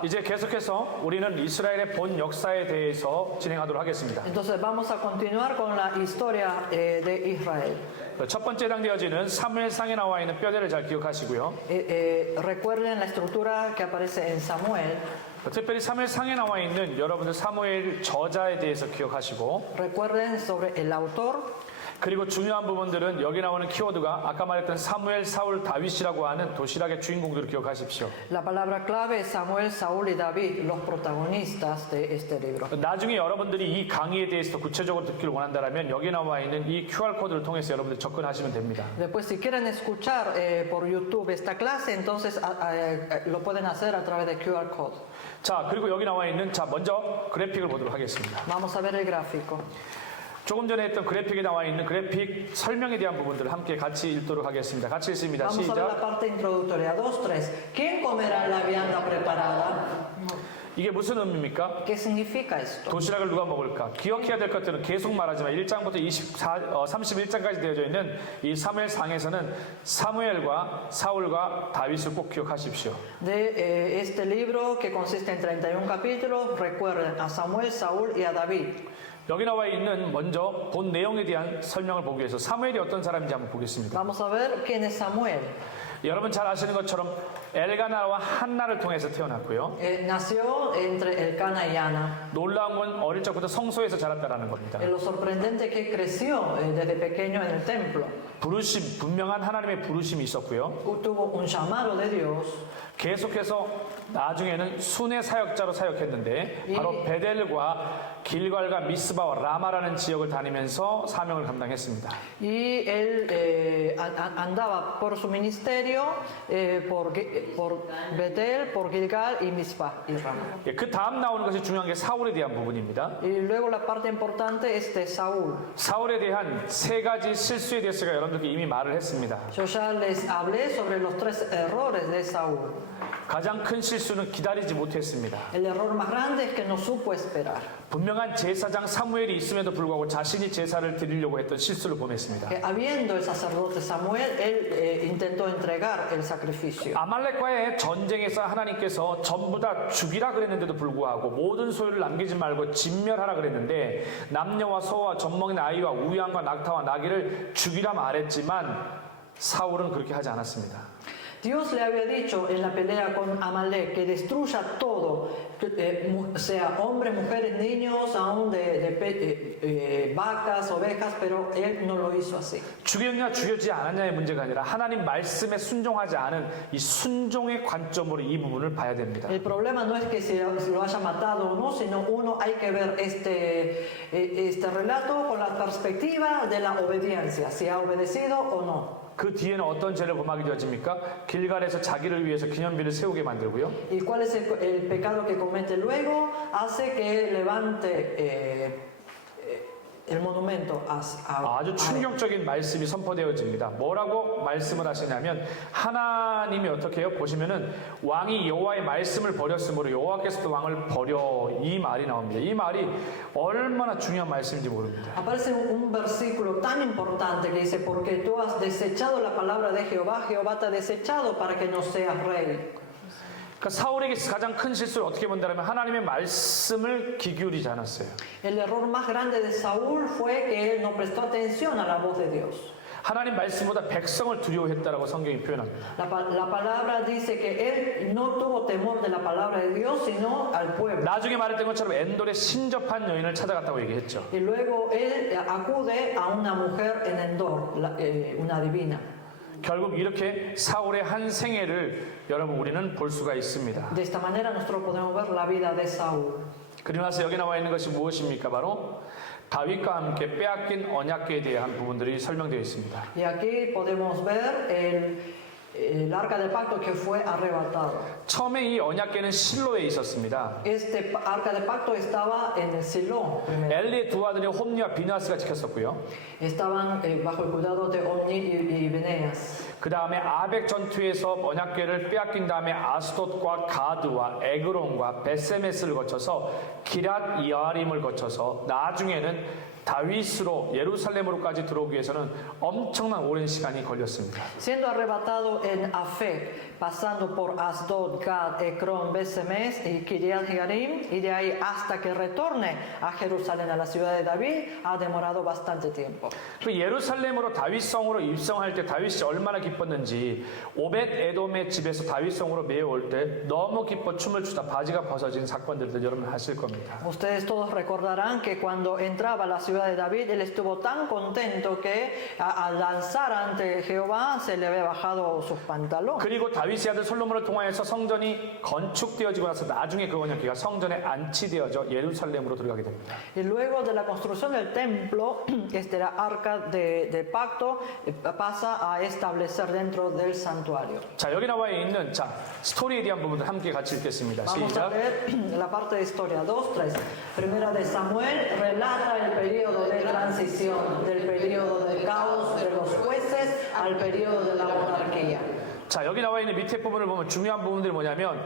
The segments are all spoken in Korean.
자, 이제 계속해서 우리는 이스라엘의 본 역사에 대해서 진행하도록 하겠습니다. Entonces vamos a continuar con la historia de Israel. 첫 번째 해당되어지는 사무엘상에 나와 있는 뼈대를 잘 기억하시고요. Recuerden la estructura que aparece en Samuel. 특별히 사무엘상에 나와 있는 여러분들 사무엘 저자에 대해서 기억하시고, Recuerden sobre el autor. 그리고 중요한 부분들은 여기 나오는 키워드가 아까 말했던 사무엘, 사울, 다윗이라고 하는 도시락의 주인공들을 기억하십시오. La palabra clave es Samuel, Saúl y David, los protagonistas de este libro. 나중에 여러분들이 이 강의에 대해서 더 구체적으로 듣기를 원한다면 여기 나와 있는 이 QR코드를 통해서 여러분들 접근하시면 됩니다. Después, si quieren escuchar por YouTube esta clase, entonces lo pueden hacer a través de QR code. 자, 그리고 여기 나와 있는, 자, 먼저 그래픽을 보도록 하겠습니다. Vamos a ver el gráfico. 조금 전에 했던 그래픽에 나와 있는 그래픽 설명에 대한 부분들을 함께 같이 읽도록 하겠습니다. 같이 읽습니다. Vamos a ver la 시작. parte introductoria. 2, 3. ¿Quién comerá la vianda preparada? 이게 무슨 의미입니까? ¿Qué significa esto? 도시락을 누가 먹을까? 기억해야 될 것들은 계속 말하지만 1장부터 31장까지 되어져 있는 이 사무엘상에서는 사무엘과 사울과 다윗을 꼭 기억하십시오. De este libro que consiste en 31 capítulos, recuerden a Samuel, Saúl y a David. 여기 나와 있는 먼저 본 내용에 대한 설명을 보기 위해서 사무엘이 어떤 사람인지 한번 보겠습니다. Vamos a ver quién es Samuel. 여러분 잘 아시는 것처럼 엘가나와 한나를 통해서 태어났고요. Nació entre Elcana y Ana. 놀라운 건 어릴 적부터 성소에서 자랐다라는 겁니다. Lo sorprendente es que creció desde pequeño en el templo. 부르심, 분명한 하나님의 부르심이 있었고요. Tuvo un llamado de Dios. 계속해서 나중에는 순회 사역자로 사역했는데 바로 베델과 길갈과 미스바와 라마라는 지역을 다니면서 사명을 감당했습니다. Y él andaba por su ministerio por Betel, por Gilgal y Mizpah y Rama. 그 다음 나오는 것이 중요한 게 사울에 대한 부분입니다. Y luego la parte importante es de Saúl. 사울에 대한 세 가지 실수에 대해서 제가 여러분들께 이미 말을 했습니다. Yo ya les hablé sobre los 3 errores de Saúl. 가장 큰 실수는 기다리지 못했습니다. El error más grande es que no supo esperar. 분명한 제사장 사무엘이 있음에도 불구하고 자신이 제사를 드리려고 했던 실수를 범했습니다. Que habiendo el sacerdote Samuel, él intentó entregar el sacrificio. 아말렉과의 전쟁에서 하나님께서 전부 다 죽이라 그랬는데도 불구하고 모든 소유를 남기지 말고 진멸하라 그랬는데 남녀와 소와 젖먹인 아이와 우양과 낙타와 나귀를 죽이라 말했지만 사울은 그렇게 하지 않았습니다. Dios le había dicho en la pelea con Amalek que destruya todo, sea hombres, mujeres, niños, aún de vacas, ovejas, pero él no lo hizo así. 죽였냐 죽여지지 않았냐의 문제가 아니라 하나님 말씀에 순종하지 않은 이 순종의 관점으로 이 부분을 봐야 됩니다. El problema no es que se lo haya matado o no, sino uno hay que ver este relato con la perspectiva de la obediencia, si ha obedecido o no. 그 뒤에는 어떤 죄를 범하게 되어집니까? 길갈에서 자기를 위해서 기념비를 세우게 만들고요. ¿Y cuál es el pecado que comete luego? Hace que levante el monumento 아주 충격적인 말씀이 선포되어집니다. 뭐라고 말씀을 하시냐면 하나님이 어떻게 해요? 보시면은 왕이 여호와의 말씀을 버렸으므로 여호와께서도 왕을 버려, 이 말이 나옵니다. 이 말이 얼마나 중요한 말씀인지 모릅니다. Aparece un versículo tan importante que dice, porque tú has desechado la palabra de Jehová, Jehová te ha desechado para que no seas rey. 그러니까 사울에게 가장 큰 실수를 어떻게 본다면 하나님의 말씀을 귀 기울이지 않았어요. El error más grande de Saúl fue que él no prestó atención a la voz de Dios. 하나님 말씀보다 백성을 두려워했다라고 성경이 표현합니다. La palabra dice que él no tuvo temor de la palabra de Dios, sino al pueblo. 나중에 말했던 것처럼 엔돌의 신접한 여인을 찾아갔다고 얘기했죠. Y luego él acude a una mujer en Endor, una divina. 결국 이렇게 사울의 한 생애를 여러분 우리는 볼 수가 있습니다. De esta manera nosotros podemos ver la vida de Saúl. 그리고 나서 여기 나와 있는 것이 무엇입니까? 바로 다윗과 함께 빼앗긴 언약궤에 대한 부분들이 설명되어 있습니다. Y aquí podemos ver el arca del pacto que fue arrebatado. 처음에 이 언약궤는 실로에 있었습니다. Este arca del pacto estaba en el Silo. 엘리의 두 아들이 홈니와 비나스가 지켰었고요. Estaban bajo el cuidado de Omni y Beneas. 그 다음에 아벡 전투에서 언약궤를 빼앗긴 다음에 아스돗과 가드와 에그론과 베세메스를 거쳐서 기랏 이아림을 거쳐서 나중에는 다윗으로 예루살렘으로까지 들어오기 위해서는 엄청난 오랜 시간이 걸렸습니다. Siendo arrebatado en Afec, pasando por Asdod, Gad, Ecrón, Besemes y Kiriat Jearim, y de ahí hasta que retorne a Jerusalén, a la ciudad de David, ha demorado bastante tiempo. 그 예루살렘으로 다윗성으로 입성할 때 다윗이 얼마나 기뻤는지 오벳 에돔의 집에서 다윗성으로 메어올 때 너무 기뻐 춤을 추다 바지가 벗어진 사건들도 여러분 아실 겁니다. Ustedes todos recordarán que cuando entraba a la ciudad de David, él estuvo tan contento que al lanzar ante Jehová se le había bajado sus pantalones. 그리고 다윗의 아들 솔로몬을 통하여서 성전이 건축되어지고 나서 나중에 그 언약궤가 성전에 안치되어져 예루살렘으로 들어가게 됩니다. Y luego de la construcción del templo, la arca de pacto pasa a establecer dentro del santuario. 자, 여기 나와 있는 자, 스토리에 대한 부분을 함께 같이 읽겠습니다. Vamos a 시작. leer la parte de historia 2, 3. Primera de Samuel relata el periodo de transición del periodo del caos de los jueces al periodo de la monarquía. 자, 여기 나와 있는 밑에 부분을 보면 중요한 부분들이 뭐냐면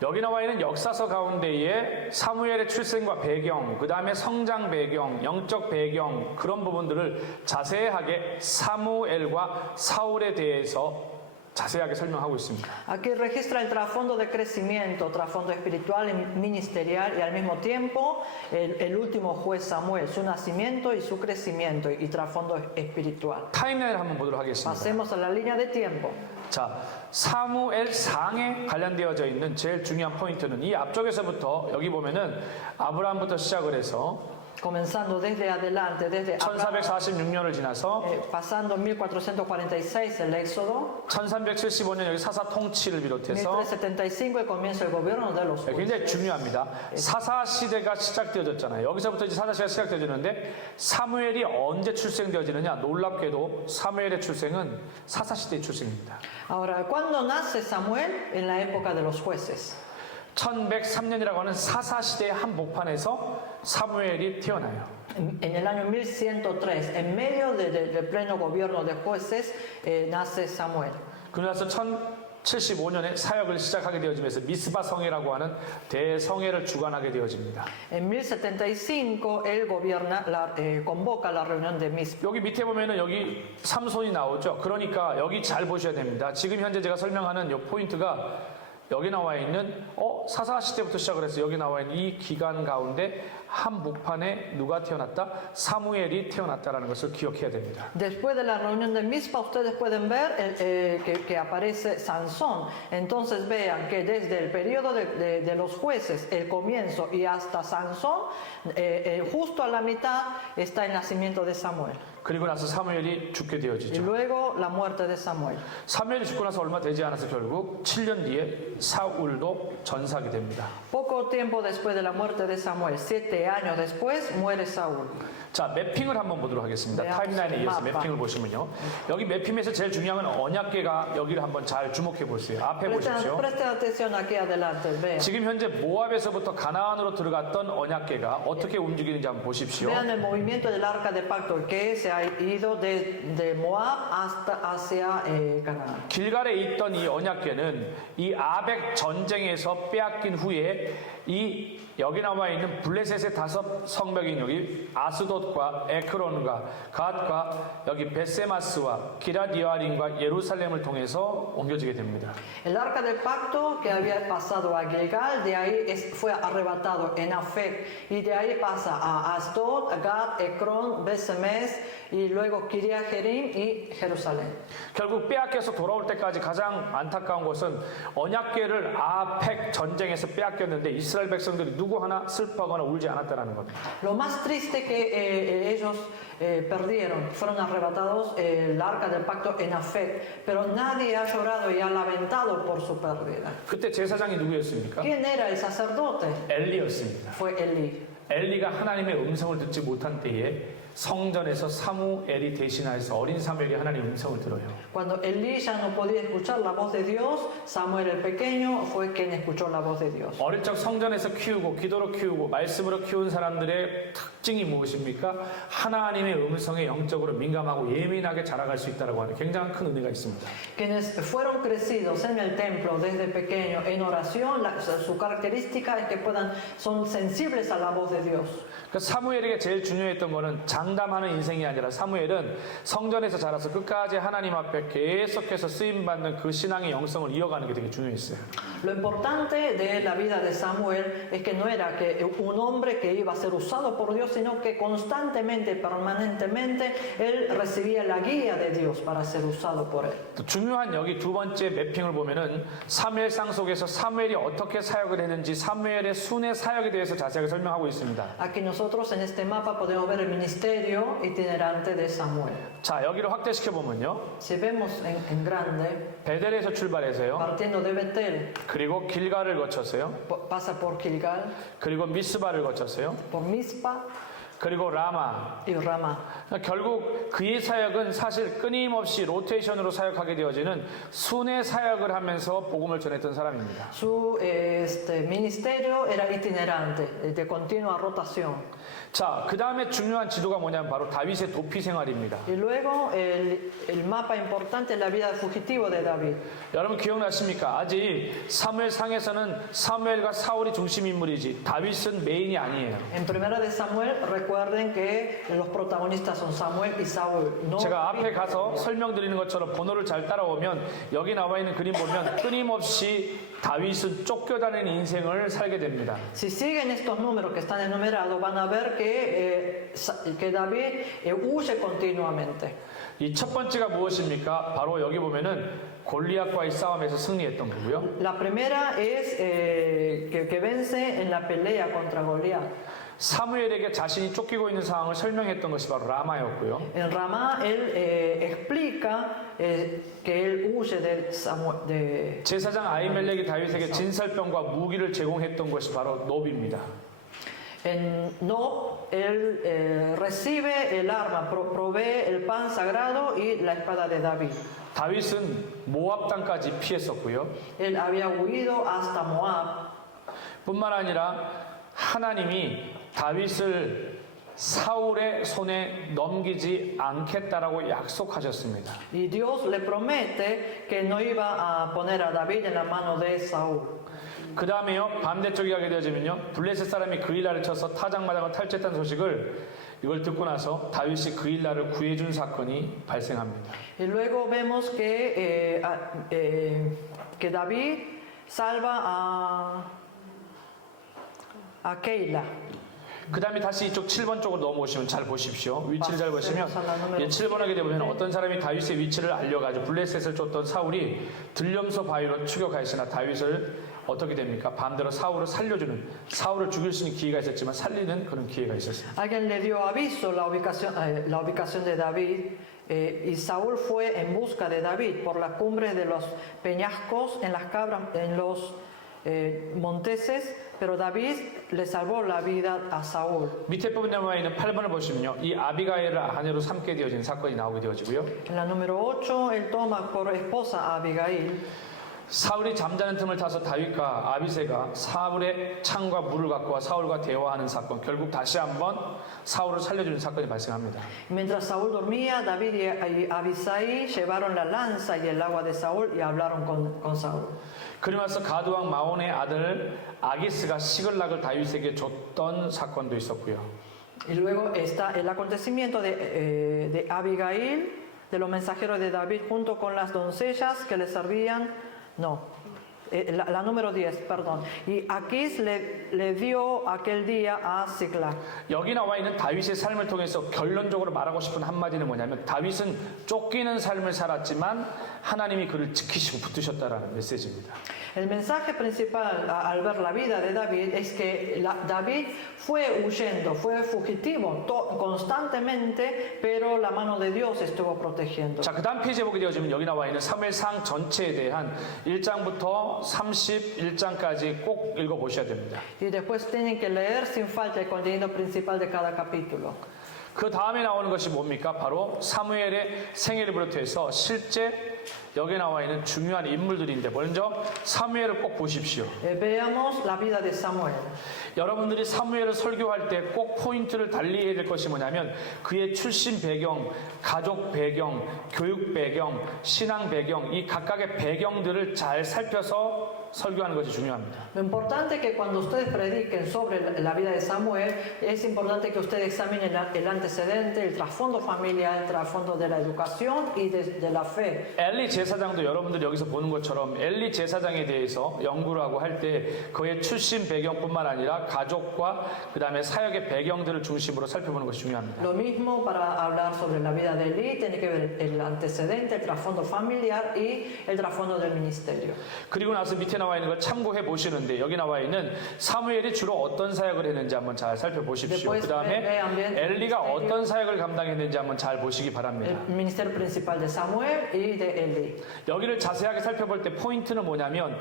여기 나와 있는 역사서 가운데에 사무엘의 출생과 배경, 그 다음에 성장 배경, 영적 배경 그런 부분들을 자세하게 사무엘과 사울에 대해서 자세하게 설명하고 있습니다. Aquí registra el trasfondo de crecimiento, trasfondo espiritual y ministerial y al mismo tiempo el último juez Samuel, su nacimiento y su crecimiento y trasfondo espiritual. 타임라인을 한번 보도록 하겠습니다. Pasemos a la línea de tiempo. 자, 사무엘상에 관련되어져 있는 제일 중요한 포인트는 이 앞쪽에서부터 여기 보면은 아브라함부터 시작을 해서 Comenzando desde adelante, desde Abraham, 1446년을 지나서 pasando 1446 el éxodo, 1375년 여기 사사 통치를 비롯해서 1375 el comienzo del gobierno de los jueces. 굉장히 중요합니다. 사사 시대가 시작되어졌잖아요. 여기서부터 이제 사사 시대가 시작되어지는데 사무엘이 언제 출생되어지느냐? 놀랍게도 사무엘의 출생은 사사 시대의 출생입니다. Ahora, ¿cuándo nace Samuel? En la época de los jueces. 1103년이라고 하는 사사 시대의 한복판에서 사무엘이 태어나요. En el año 1103, en medio del pleno gobierno de jueces, nace Samuel. 그러나서 1075년에 사역을 시작하게 되어지면서 미스바 성회라고 하는 대성회를 주관하게 되어집니다. En 1075, él convoca la reunión de Mizpa. 여기 밑에 보면은 여기 삼손이 나오죠. 그러니까 여기 잘 보셔야 됩니다. 지금 현재 제가 설명하는 이 포인트가 여기 나와 있는 사사 시대부터 시작을 해서 여기 나와 있는 이 기간 가운데 한 목판에 누가 태어났다? 사무엘이 태어났다라는 것을 기억해야 됩니다. Después de la reunión de Mizpa, ustedes pueden ver que aparece Sansón. Entonces vean que desde el periodo de los jueces, el comienzo y hasta Sansón, justo a la mitad está el nacimiento de Samuel. 그리고 나서 사무엘이 죽게 Y 되어지죠. luego la muerte de Samuel. 사무엘이 죽고 나서 얼마 되지 않아서 결국 7년 뒤에 사울도 전사하게 됩니다. Poco tiempo después de la muerte de Samuel, 7 años después, muere Saúl. 자, 매핑을 한번 보도록 하겠습니다. 네, 타임라인에 이어서 마파. 매핑을 보시면요. 여기 매핑에서 제일 중요한 건 언약궤가 여기를 한번 잘 주목해 보세요. 앞에 보십시오. Presten atención aquí adelante, vean. 지금 현재 모압에서부터 가나안으로 들어갔던 언약궤가 어떻게 움직이는지 한번 보십시오. Vean el movimiento del arca de pacto que se ha ido de Moab hacia Canaán. 길갈에 있던 이 언약궤는 이 아벡 전쟁에서 빼앗긴 후에 이 여기 나와 있는 블레셋의 5 성벽인 여기 아스돗과 에크론과 갓과 여기 베세마스와 기라디아림과 예루살렘을 통해서 옮겨지게 됩니다. El arca del pacto que había pasado a Gilgal, de ahí fue arrebatado en Afec y de ahí pasa a Asdod, Gad, Ecrón, Besemes y luego Kiriat Jearim y Jerusalén. 결국 빼앗겨서 돌아올 때까지 가장 안타까운 것은 언약궤를 아펙 전쟁에서 빼앗겼는데 이스라엘 백성들이 누구 하나 슬퍼하거나 울지 않았다는 겁니다. Lo más triste que ellos perdieron, fueron arrebatados el arca del pacto en Afec, pero nadie ha llorado y ha lamentado por su pérdida. 그때 제사장이 누구였습니까? ¿Quién era el sacerdote? 엘리였습니다. Fue Elí. 엘리가 하나님의 음성을 듣지 못한 때에 성전에서 사무엘이 대신하여서 어린 사무엘이 하나님의 음성을 들어요. Cuando Elí ya no podía escuchar la voz de Dios, Samuel el pequeño fue quien escuchó la voz de Dios. 어릴 적 성전에서 키우고 기도로 키우고 말씀으로 키운 사람들의 특징이 무엇입니까? 하나님의 음성에 영적으로 민감하고 예민하게 자라갈 수 있다고 하는 굉장한 큰 의미가 있습니다. Quienes fueron crecidos en el templo desde pequeño en oración, su característica es que son sensibles a la voz de de Dios. 그 사무엘에게 제일 중요했던 거는 장담하는 인생이 아니라 사무엘은 성전에서 자라서 끝까지 하나님 앞에 계속해서 쓰임받는 그 신앙의 영성을 이어가는 게 되게 중요했어요. Lo importante de la vida de Samuel es que no era que un hombre que iba a ser usado por Dios, sino que constantemente, permanentemente, él recibía la guía de Dios para ser usado por él. 또 중요한 여기 두 번째 매핑을 보면은 사무엘상 속에서 사무엘이 어떻게 사역을 했는지 사무엘의 순회 사역에 대해서 자세하게 설명하고 있습니다. Aquí nosotros en este mapa podemos ver el ministerio itinerante de Samuel. 자, 여기를 확대시켜 보면요. Si vemos en grande, 베델에서 출발해서요. partiendo de Betel, 그리고 길가를 거쳤어요. pasa por Gilgal, 그리고 미스바를 거쳤어요. por Mizpa 그리고 라마. y Ramá. 결국 그의 사역은 사실 끊임없이 로테이션으로 사역하게 되어지는 순회 사역을 하면서 복음을 전했던 사람입니다. Su ministerio era itinerante, de continua rotación. 자, 그 다음에 중요한 지도가 뭐냐면 바로 다윗의 도피 생활입니다. Y luego el mapa importante es la vida del fugitivo de David. 여러분 기억나십니까? 아직 사무엘 상에서는 사무엘과 사울이 중심 인물이지 다윗은 메인이 아니에요. En primera de Samuel, recuerden que los protagonistas son Samuel y Saúl. No 제가 앞에 가서 설명드리는 것처럼 번호를 잘 따라오면 여기 나와 있는 그림 보면 끊임없이 다윗은 쫓겨다니는 인생을 살게 됩니다. Si siguen estos números que están enumerados, van a ver que David huye continuamente. 이 첫 번째가 무엇입니까? 바로 여기 보면은 골리앗과의 싸움에서 승리했던 거고요. La primera es que vence en la pelea contra Goliat. 사무엘에게 자신이 쫓기고 있는 상황을 설명했던 것이 바로 라마였고요. En Ramá él explica que él huye de 제사장 아히멜렉이 다윗에게 진설병과 무기를 제공했던 것이 바로 노비입니다. En Nob, él recibe el arma, provee el pan sagrado y la espada de David. 다윗은 모압 땅까지 피했었고요. Él había huido hasta Moab. 뿐만 아니라 하나님이 다윗을 사울의 손에 넘기지 않겠다라고 약속하셨습니다. Y Dios le promete que no iba a poner a David en la mano de Saúl. 그 다음에요, 반대쪽에 가게 되어지면요, 블레셋 사람이 그일라를 쳐서 타작마당을 탈취했다는 소식을 이걸 듣고 나서 다윗이 그일라를 구해준 사건이 발생합니다. Y luego vemos que David salva a Keila. 그 다음에 다시 이쪽 7번 쪽으로 넘어오시면 잘 보십시오. 위치를 잘 보시면 7번 하게 되면 어떤 사람이 다윗의 위치를 알려가지고 블레셋을 쫓던 사울이 들염소 바위로 추격하였으나 다윗을 어떻게 됩니까? 반대로 사울을 살려주는, 사울을 죽일 수 있는 기회가 있었지만 살리는 그런 기회가 있었습니다. Alguien le dio aviso la ubicación de David y Saúl fue en busca de David por la cumbre de los peñascos en las cabras, en los monteses, pero David le salvó la vida a Saúl. 밑에 부분에 나와 있는 8번을 보시면요, 이 아비가일을 아내로 삼게 되어진 사건이 나오게 되어지고요. En la número 8, él toma por esposa a Abigail. 사울이 잠자는 틈을 타서 다윗과 아비새가 사울의 창과 물을 갖고 와 사울과 대화하는 사건, 결국 다시 한번 사울을 살려주는 사건이 발생합니다. Mientras Saúl dormía, David y Abisai llevaron la lanza y el agua de Saúl y hablaron con Saúl. 그러면서 가드왕 마온의 아들 아기스가 시글락을 다윗에게 줬던 사건도 있었고요. Y luego está el acontecimiento de Abigail, de los mensajeros de David, junto con las doncellas que le servían. No, la número 10, perdón. Y Aquís le dio aquel día a Ziklag. 여기 나와 있는 다윗의 삶을 통해서 결론적으로 말하고 싶은 한마디는 뭐냐면 다윗은 쫓기는 삶을 살았지만 하나님이 그를 지키시고 붙드셨다라는 메시지입니다. El mensaje principal al ver la vida de David es que David fue huyendo, fue fugitivo constantemente, pero la mano de Dios estuvo protegiendo. 자, 그 다음 페이지에 보게 되어지면 여기 나와 있는 사무엘상 전체에 대한 1장부터 31장까지 꼭 읽어보셔야 됩니다. Y después tienen que leer sin falta el contenido principal de cada capítulo. 그 다음에 나오는 것이 뭡니까? 바로 사무엘의 생애를 비롯해서 실제 여기 나와 있는 중요한 인물들인데 먼저 사무엘을 꼭 보십시오. Veamos la vida de Samuel. 여러분들이 사무엘을 설교할 때 꼭 포인트를 달리해야 될 것이 뭐냐면 그의 출신 배경, 가족 배경, 교육 배경, 신앙 배경 이 각각의 배경들을 잘 살펴서 설교하는 것이 중요합니다. Lo importante es que cuando ustedes prediquen sobre la vida de Samuel, es importante que ustedes examinen el antecedente, el trasfondo familiar, el trasfondo de la educación y de la fe. 엘리 제사장도 여러분들 여기서 보는 것처럼 엘리 제사장에 대해서 연구를 하고 할 때 그의 출신 배경뿐만 아니라 가족과 그 다음에 사역의 배경들을 중심으로 살펴보는 것이 중요합니다. Lo mismo para hablar sobre la vida de Eli, tiene que ver el antecedente, el trasfondo familiar y el trasfondo del ministerio. 그리고 나서 밑에 나와 있는 걸 참고해 보시는데 여기 나와 있는 사무엘이 주로 어떤 사역을 했는지 한번 잘 살펴보십시오. 그 다음에 엘리가 어떤 사역을 감당했는지 한번 잘 보시기 바랍니다. El ministerio principal de Samuel y de Eli. 여기를 자세하게 살펴볼 때 포인트는 뭐냐면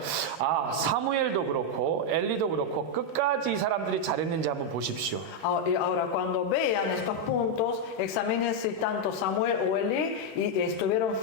사무엘도 그렇고 엘리도 그렇고 끝까지 이 사람들이 잘했는지 한번 보십시오. Ahora, cuando vean estos puntos, examinen si tanto Samuel o Eli estuvieron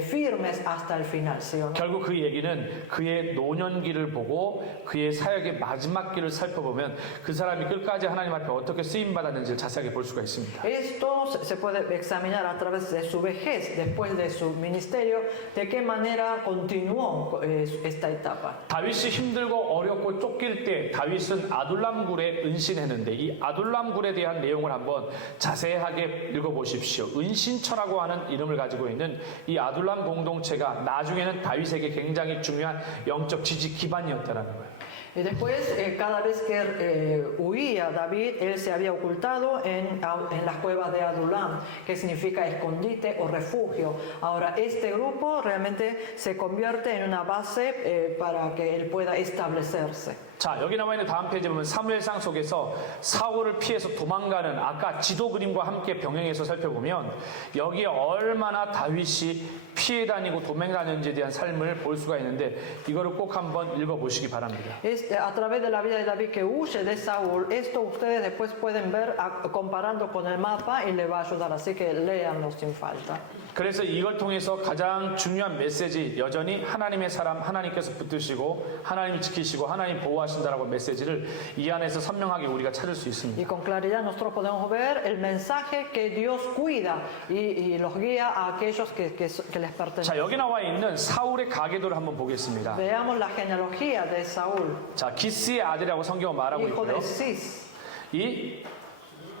firmes hasta el final, ¿sí o no? 결국 그 얘기는 그의 노년기를 보고 그의 사역의 마지막 길을 살펴보면 그 사람이 끝까지 하나님 앞에 어떻게 쓰임 받았는지를 자세하게 볼 수가 있습니다. Esto se puede examinar a través de su vejez, después de su ministerio, de qué manera continuó esta etapa. 다윗이 힘들고 어렵고 쫓길 때 다윗은 아둘람 굴에 은신했는데 이 아둘람 굴에 대한 내용을 한번 자세하게 읽어보십시오. 은신처라고 하는 이름을 가지고 있는 이 아둘람 공동체가 나중에는 다윗에게 굉장히 중요한 영적 지지 기반이었다는 거예요. Y después, cada vez que huía David, él se había ocultado en las cuevas de Adulam, que significa escondite o refugio. Ahora, este grupo realmente se convierte en una base para que él pueda establecerse. 자, 여기 나와 있는 다음 페이지 보면 사무엘상 속에서 사울을 피해서 도망가는 아까 지도 그림과 함께 병행해서 살펴보면 여기에 얼마나 다윗이 피해 다니고 도망 다녔는지에 대한 삶을 볼 수가 있는데 이거를 꼭 한번 읽어보시기 바랍니다. A través de la vida de David que huye de Saúl, esto ustedes después pueden ver comparando con el mapa y le va a ayudar, así que léanlo sin falta. 그래서 이걸 통해서 가장 중요한 메시지 여전히 하나님의 사람 하나님께서 붙드시고 하나님 지키시고 하나님 보호하신다라고 메시지를 이 안에서 선명하게 우리가 찾을 수 있습니다. Y con claridad nosotros podemos ver el mensaje que Dios cuida y los guía a aquellos que les pertenecen. 자, 여기 나와 있는 사울의 가계도를 한번 보겠습니다. Veamos la genealogía de Saúl, 자, 기스의 아들이라고 성경은 말하고 hijo 있고요. de Cis. 이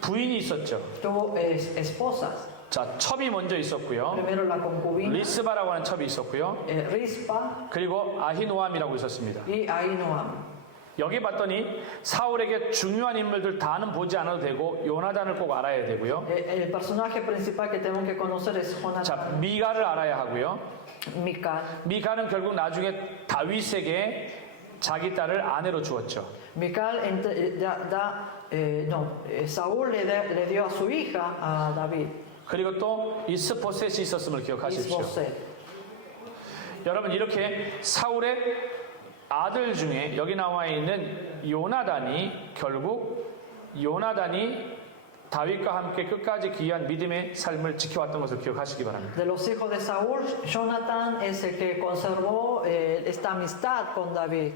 부인이 있었죠. Tuvo esposas. 자, 첩이 먼저 있었고요. Primero la concubina, 리스바라고 하는 첩이 있었고요. Rispa 그리고 아히노암이라고 있었습니다. y Ahinoam. 여기 봤더니 사울에게 중요한 인물들 다는 보지 않아도 되고 요나단을 꼭 알아야 되고요. El personaje principal que tenemos que conocer es 자, Jonathan, 미가를 알아야 하고요. Mical. 미가는 결국 나중에 다윗에게 자기 딸을 아내로 주었죠. Mical Saúl le dio a su hija a David, 그리고 또 이스보셋이 있었음을 기억하십시오. Isboset. 여러분 이렇게 사울의 아들 중에 여기 나와 있는 요나단이 결국 다윗과 함께 끝까지 귀한 믿음의 삶을 지켜왔던 것을 기억하시기 바랍니다. De los hijos de Saúl, Jonathan es el que conservó esta amistad con David.